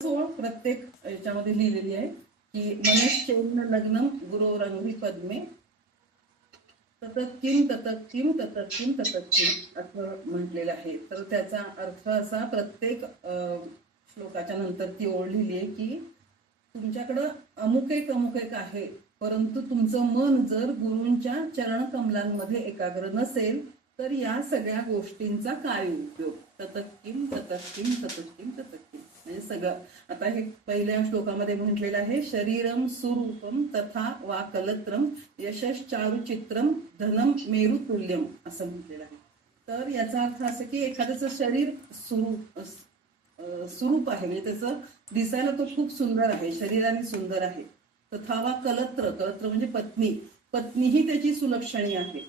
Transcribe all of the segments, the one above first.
प्रत्येक याच्यामध्ये लिहिलेली आहे की मनश्चैन लग्नम गुरोरंघ्री पद्मे ततत्किम ततत्किम ततत्किम ततत्किम असं म्हटलेलं आहे. तर त्याचा अर्थ असा, प्रत्येक श्लोकाच्या नंतर ती ओळ लिहिली आहे की तुमच्याकडं अमुक एक आहे, परंतु तुमचं मन जर गुरूंच्या चरणकमलांमध्ये एकाग्र नसेल तर या सगळ्या गोष्टींचा काय उपयोग. ततत्किम ततत्किम ततत्किम ततत्किम म्हणजे सगळं. आता हे पहिल्या श्लोकामध्ये म्हटलेलं आहे, शरीरम सुरूपम तथा वा कलत्रम यशश्चारुचित्रम धनम मेरुतुल्यम असं म्हटलेलं आहे. तर याचा अर्थ असं की एखाद्याचं शरीर स्वरूप आहे, म्हणजे त्याचं दिसायला तो खूप सुंदर आहे, शरीराने सुंदर आहे. तथा वा कलत्र, कलत्र म्हणजे पत्नी, पत्नीही त्याची सुलक्षणी आहे.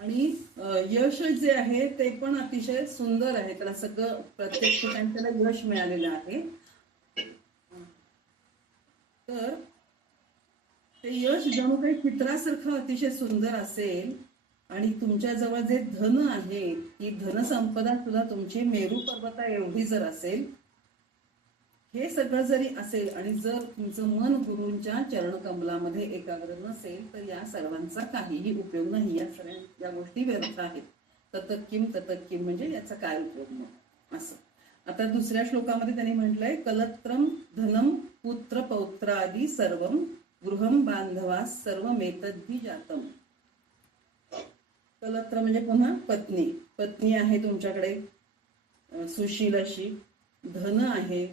आणि यश जे आहे ते पण अतिशय सुंदर आहे, त्याला सगळं प्रत्येक ठिकाणी त्याला यश मिळालेलं आहे. तर ते यश जणू काही चित्रासारखं अतिशय सुंदर असेल आणि तुमच्या जवळ जे धन आहे ती धनसंपदा सुद्धा तुमची मेरू पर्वता एवढी जर असेल, हे सगळं जरी असेल आणि जर तुमचं मन गुरूंच्या चरणकमलामध्ये एकाग्र नसेल तर या सर्वांचा काहीही उपयोग नाही, या गोष्टी व्यर्थ आहेत. ततत्किम ततत्किम म्हणजे याचा काय उपयोग मग असं. आता दुसऱ्या श्लोकामध्ये त्यांनी म्हटलंय, कलत्रम धनम पुत्र पौत्रादी सर्वम गृहम बांधवास सर्व मेतद्धी जातम. कलत्र म्हणजे पुन्हा पत्नी, पत्नी आहे तुमच्याकडे सुशील अशी, धन आहे,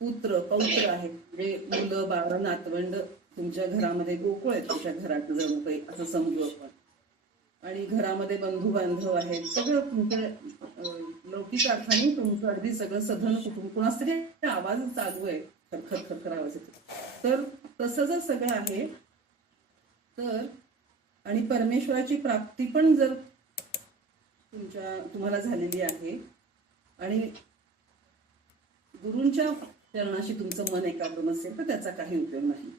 पुत्र पौत्र आहे म्हणजे मुलं बाळ नातवंड, तुमच्या घरामध्ये गोकुळ आहे, तुमच्या घरात जणू काही असं समजू आपण. आणि घरामध्ये बंधू बांधव आहेत, सगळं तुमचं लौकिक अर्थाने तुमचं अगदी सगळं सधन कुटुंब. कुणाच तरी आवाज चालू आहे, खरखर खरखर आवाज येतो. तर तसं जर सगळं आहे तर, आणि परमेश्वराची प्राप्ती पण जर तुम्हाला झालेली आहे आणि गुरूंच्या चरणाशी तुमचं मन एकाग्र नसेल तर त्याचा काही उपयोग नाही.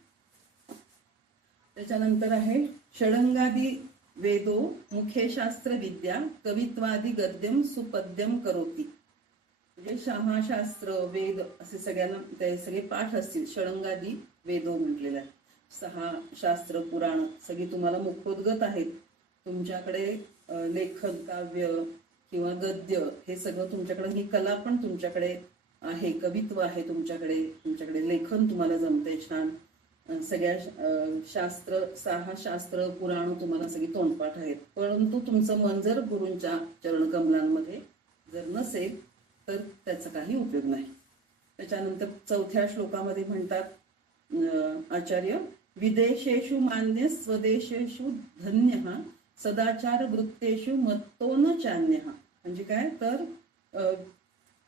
त्याच्यानंतर आहे, षडंगादी वेदो मुखे शास्त्र विद्या कवित्वादी गद्यम सुपद्यम करोती. म्हणजे शास्त्र वेद असे सगळ्यांना ते सगळे पाठ असतील. षडंगादी वेदो म्हटलेला आहे, 6 शास्त्र पुराण सगळी तुम्हाला मुखोद्गत आहेत. तुमच्याकडे लेखन काव्य किंवा गद्य हे सगळं तुमच्याकडे, ही कला पण तुमच्याकडे आहे, कवित्व आहे तुमच्याकडे, तुमच्याकडे लेखन तुम्हाला जमते छान. सगळ्या शास्त्र 6 शास्त्र पुराण तुम्हाला सगळी तोंडपाठ आहेत, परंतु तुमचं मन जर गुरूंच्या चरणकमलांमध्ये जर नसेल तर त्याचा काही उपयोग नाही. त्याच्यानंतर चौथ्या श्लोकामध्ये म्हणतात आचार्य, विदेशेषु मान्य स्वदेशेषु धन्य सदाचार वृत्तेषु मत्तो न चान्य. म्हणजे काय तर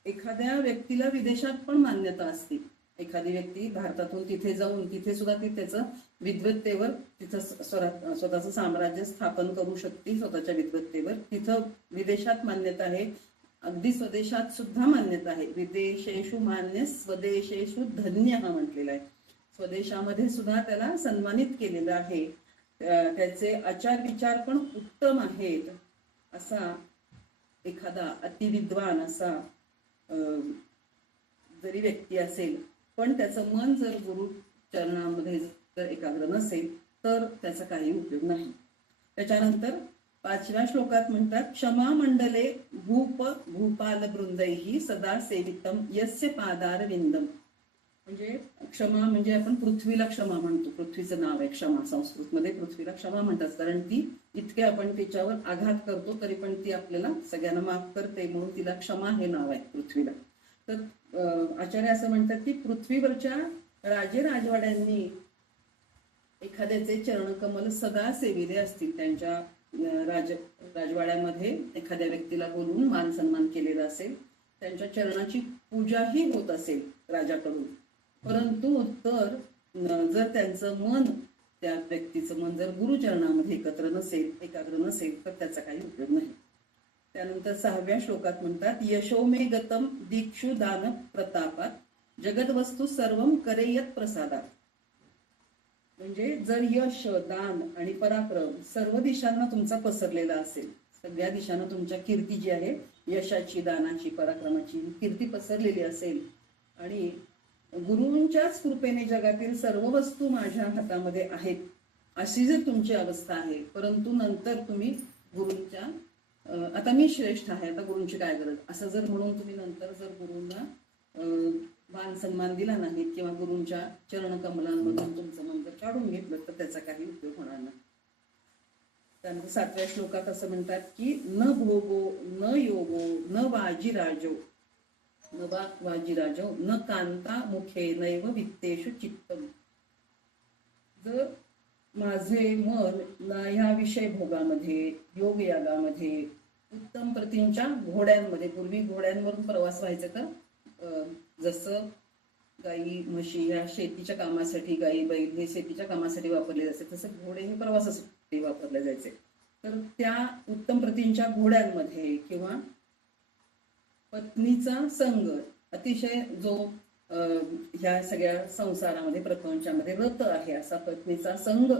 एखाद्या व्यक्तीला विदेशात पण मान्यता असते. एखादी व्यक्ती भारतातून तिथे जाऊन तिथे सुद्धा ती त्याचं विद्वत्तेवर तिथं स्वतःचं साम्राज्य स्थापन करू शकते, स्वतःच्या विद्वत्तेवर. तिथं विदेशात मान्यता आहे, अगदी स्वदेशात सुद्धा मान्यता आहे. विदेशेषु मान्य स्वदेशेषु धन्य हा म्हटलेला आहे. स्वदेशामध्ये सुद्धा त्याला सन्मानित केलेलं आहे, त्याचे आचार विचार पण उत्तम आहेत. असा एखादा अतिविद्वान असा जरी व्यक्ती असेल पण त्याचं मन जर गुरु चरणामध्ये जर एकाग्र नसेल तर त्याचा काही उपयोग नाही. त्याच्यानंतर 5व्या श्लोकात म्हणतात, क्षमा मंडले भूपाल वृंदैही सदा सेवितम यस्य पादार विंदम. म्हणजे क्षमा म्हणजे आपण पृथ्वीला क्षमा म्हणतो, पृथ्वीचं नाव आहे क्षमा. संस्कृतमध्ये पृथ्वीला क्षमा म्हणतात, कारण ती इतके आपण तिच्यावर आघात करतो तरी पण ती आपल्याला सगळ्यांना माफ करते, म्हणून तिला क्षमा हे नाव आहे पृथ्वीला. तर आचार्य असं म्हणतात की पृथ्वीवरच्या राजे राजवाड्यांनी एखाद्याचे चरणकमल सदा सेविले असतील, त्यांच्या राजवाड्यामध्ये एखाद्या व्यक्तीला बोलवून मान सन्मान केलेला असेल, त्यांच्या चरणाची पूजाही होत असेल राजाकडून, परंतु तर जर त्यांचं मन, त्या व्यक्तीचं मन जर गुरुचरणामध्ये एकाग्र नसेल तर त्याचा काही उपयोग नाही. त्यानंतर 6व्या श्लोकात म्हणतात, यशोमे गतम दीक्षु दान प्रतापात जगद्वस्तू सर्वम करेयत प्रसादात. म्हणजे जर यश दान आणि पराक्रम सर्व दिशांना तुमचा पसरलेला असेल, सगळ्या दिशांना तुमच्या कीर्ती जी आहे, यशाची दानाची पराक्रमाची कीर्ती पसरलेली असेल आणि गुरूंच्याच कृपेने जगातील सर्व वस्तू माझ्या हातामध्ये आहेत, अशी जर तुमची अवस्था आहे, परंतु नंतर तुम्ही गुरूंच्या आता मी श्रेष्ठ आहे, आता गुरूंची काय गरज, असं जर म्हणून तुम्ही नंतर जर गुरूंना मान सन्मान दिला नाही किंवा गुरूंच्या चरण कमलांमधून तुमचं मन जर काढून घेतलं तर त्याचा काही उपयोग होणार नाही. त्यानंतर 7व्या श्लोकात असं म्हणतात की न भोगो न योगो न वाजिराजो न वाजिराजो न कांता मुखे नैव वित्तेषु चित्तम. जर माझे मन ना ह्या विषय भोगामध्ये, योग यागामध्ये, उत्तम प्रतींच्या घोड्यांमध्ये, पूर्वी घोड्यांवरून प्रवास व्हायचा तर जसं गाई म्हशी ह्या शेतीच्या कामासाठी, गाई बैल हे शेतीच्या कामासाठी वापरले जायचे, तसं घोडे हे प्रवासासाठी वापरले जायचे. तर त्या उत्तम प्रतींच्या घोड्यांमध्ये किंवा पत्नीचा संग, अतिशय जो ह्या सगळ्या संसारामध्ये प्रपंचामध्ये रत आहे असा पत्नीचा संग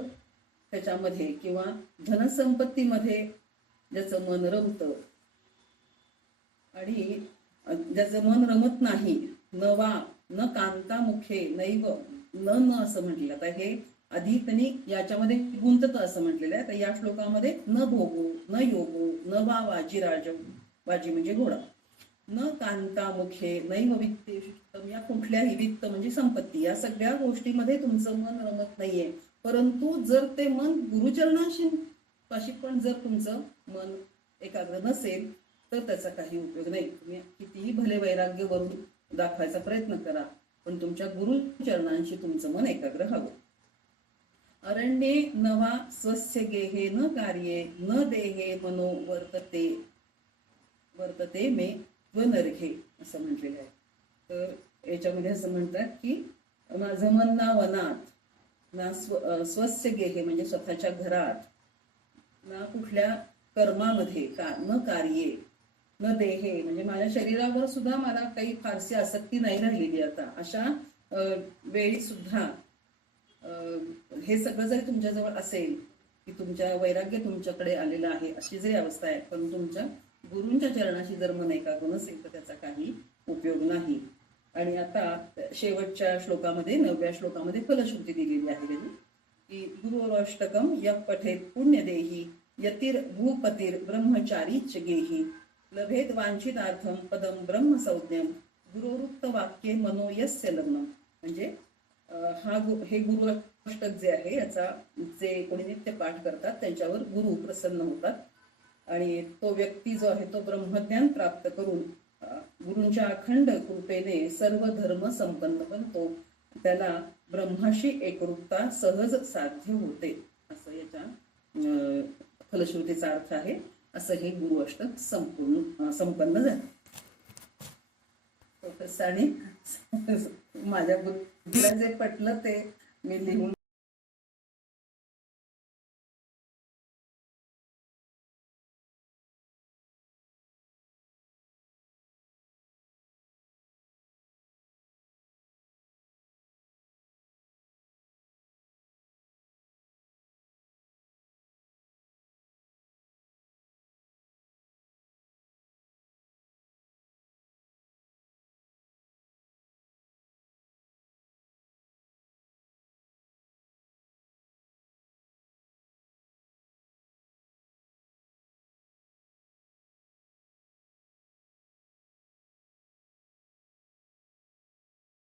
त्याच्यामध्ये किंवा धनसंपत्तीमध्ये ज्याचं मन रमतं आणि ज्याचं मन रमत नाही, न वा न कांता मुखे नैव न असं म्हटलेलं. आता हे आधी त्यांनी याच्यामध्ये गुंतत असं म्हटलेलं आहे. तर या श्लोकामध्ये न भोगो न योगो न वा वाजिराज, वाजी म्हणजे घोडा, न कांता मुखे नैव वित्तेषु, या कुठल्याही वित्त म्हणजे संपत्ती, या सगळ्या गोष्टीमध्ये तुमचं मन रमत नाहीये. परंतु जर ते मन गुरुचरणाशी पाशी पण जर तुमचं मन एकाग्र नसेल तर त्याचा काही उपयोग नाही. तुम्ही कितीही भले वैराग्य वरून दाखवायचा प्रयत्न करा, पण तुमच्या गुरुचरणांशी तुमचं मन एकाग्र हवं. अरण्ये नवा स्वस्य गेहे न कार्ये न देहे मनो वर्तते वर्तते मे त्वनर्घे असं म्हटलेलं आहे. तर याच्यामध्ये असं म्हणतात की माझं मन ना वनात ना स्वस्य गेहे म्हणजे स्वतःच्या घरात, ना कुठल्या कर्मामध्ये, न कार्ये न देहे म्हणजे माझ्या शरीरावर सुद्धा मला काही फारशी आसक्ती नाही राहिलेली. आता अशा वेळी सुद्धा हे सगळं जरी तुमच्याजवळ असेल की तुमच्या वैराग्य तुमच्याकडे आलेलं आहे, अशी जरी अवस्था आहे, पण तुमच्या गुरूंच्या चरणाशी जर मन एकाग्र नसेल तर त्याचा काही उपयोग नाही. आणि आता शेवटच्या श्लोकामध्ये 9व्या श्लोकामध्ये फलश्रुती दिलेली आहे त्यांनी की गुरुरष्टकम यः पठेत पुण्यदेही यतिर भूपतिर ब्रह्मचारीच गेही लभेत वांछितार्थम पदम ब्रह्म संज्ञम गुरुरुक्त वाक्ये मनो यस्य लग्नम. म्हणजे हे गुरु अष्टक जे आहे याचा जे कोणी नित्य पाठ करतात त्यांच्यावर गुरु प्रसन्न होतात आणि तो व्यक्ती जो आहे तो ब्रह्मज्ञान प्राप्त करून गुरूंच्या अखंड कृपेने सर्व धर्म संपन्न बनतो, त्याला ब्रह्माशी एकरूपता सहज साध्य होते, असं याच्या फलश्रुतीचा अर्थ आहे. असं हे गुरु अष्टक संपन्न झालं. आणि माझ्या बुद्धीला जे पटलं ते मी लिहून